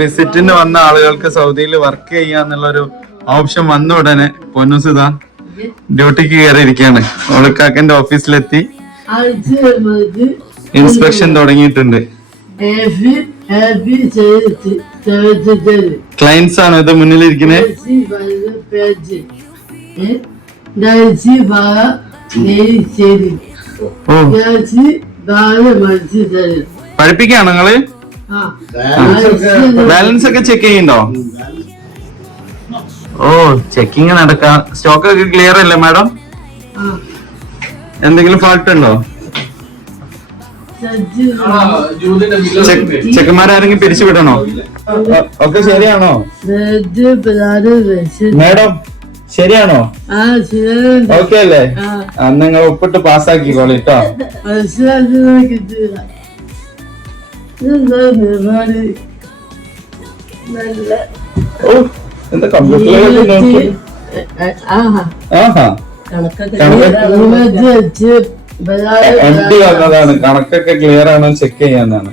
വിസിറ്റിന് വന്ന ആളുകൾക്ക് സൗദിയിൽ വർക്ക് ചെയ്യാന്നുള്ളൊരു ഓപ്ഷൻ വന്ന ഉടനെ പൊന്നൂസുത ഡ്യൂട്ടിക്ക് കയറിയിരിക്കുകയാണ്. ഒളിക്കാക്കന്റെ ഓഫീസിലെത്തി ഇൻസ്പെക്ഷൻ തുടങ്ങിയിട്ടുണ്ട്. ക്ലയൻസ് ആണോ ഇത് മുന്നിലിരിക്കുന്നത്? പഠിപ്പിക്കാണോ നിങ്ങള്? ബാലൻസ് ഒക്കെ ചെക്ക് ചെയ്യണ്ടോ? ഓ, ചെക്കിങ് നടക്കാം. സ്റ്റോക്ക് ഒക്കെ ക്ലിയർ അല്ലേ മാഡം? എന്തെങ്കിലും ഫാൾട്ട് ഉണ്ടോ? ചെക്കന്മാരാരെങ്കിലും പിരിച്ചുവിടണോ? ഒക്കെ ശരിയാണോ മാഡം? ശരിയാണോ? ഓക്കെ അല്ലേ? നിങ്ങൾ ഒപ്പിട്ട് പാസ്സാക്കിക്കോളൂ കേട്ടോ. എന്താ കമ്പ്യൂട്ടർ എംടി വന്നതാണ്. കണക്കൊക്കെ ക്ലിയർ ആണോ ചെക്ക് ചെയ്യാന്നാണ്.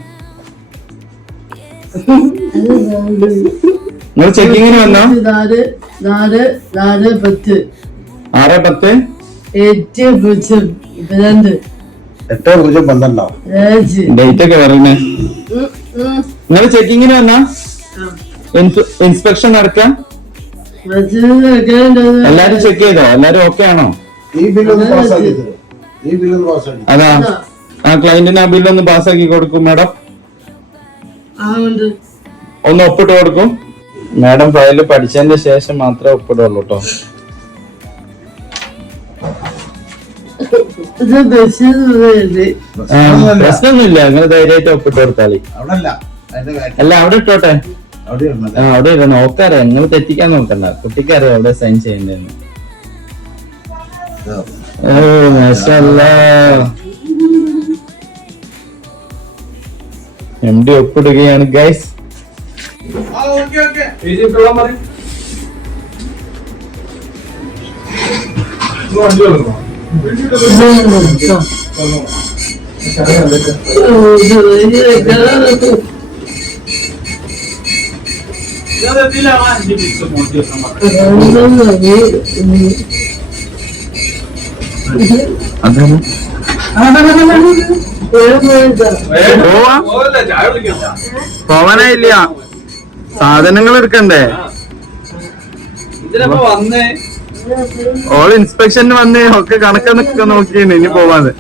നിങ്ങൾ ചെക്കിങ്ങിന് വന്നോ? 6:10 ഡേറ്റ് ഒക്കെ വരണേ. നിങ്ങൾ ചെക്കിങ്ങിന് വന്നാ ഇൻസ്പെക്ഷൻ നടക്കാം. എല്ലാരും ചെക്ക് ചെയ്തോ? എല്ലാരും ഓക്കെ ആണോ? അതാ ആ ക്ലയന്റിന് ആ ബില്ലൊന്ന് പാസ്സാക്കി കൊടുക്കും മാഡം. ഒന്ന് ഒപ്പിട്ട് കൊടുക്കും മാഡം. ഫയല് പഠിച്ചതിന്റെ ശേഷം മാത്രമേ ഒപ്പിടുള്ളൂ കേട്ടോ. പ്രശ്നമൊന്നുമില്ല, അങ്ങനെ ധൈര്യമായിട്ട് ഒപ്പിട്ട് കൊടുത്താളി. അല്ല അവിടെ ഇട്ടോട്ടെ. അവിടെ ഇടണം. ഓക്കാരെ നിങ്ങൾ തെറ്റിക്കാൻ നോക്കണ്ട. കുട്ടിക്കറിയാം അവിടെ സൈൻ ചെയ്യണ്ടെന്ന്. ഓ മാഷാഅല്ലാ, എംഡി ഒപ്പിടുകയാണ് ഗൈസ്. പോവാനായില്ല, സാധനങ്ങൾ എടുക്കണ്ടേ? ഓൾ ഇൻസ്പെക്ഷന് വന്ന് ഒക്കെ കണക്കൊക്കെ നോക്കിയാണ് ഇനി പോവാതെ.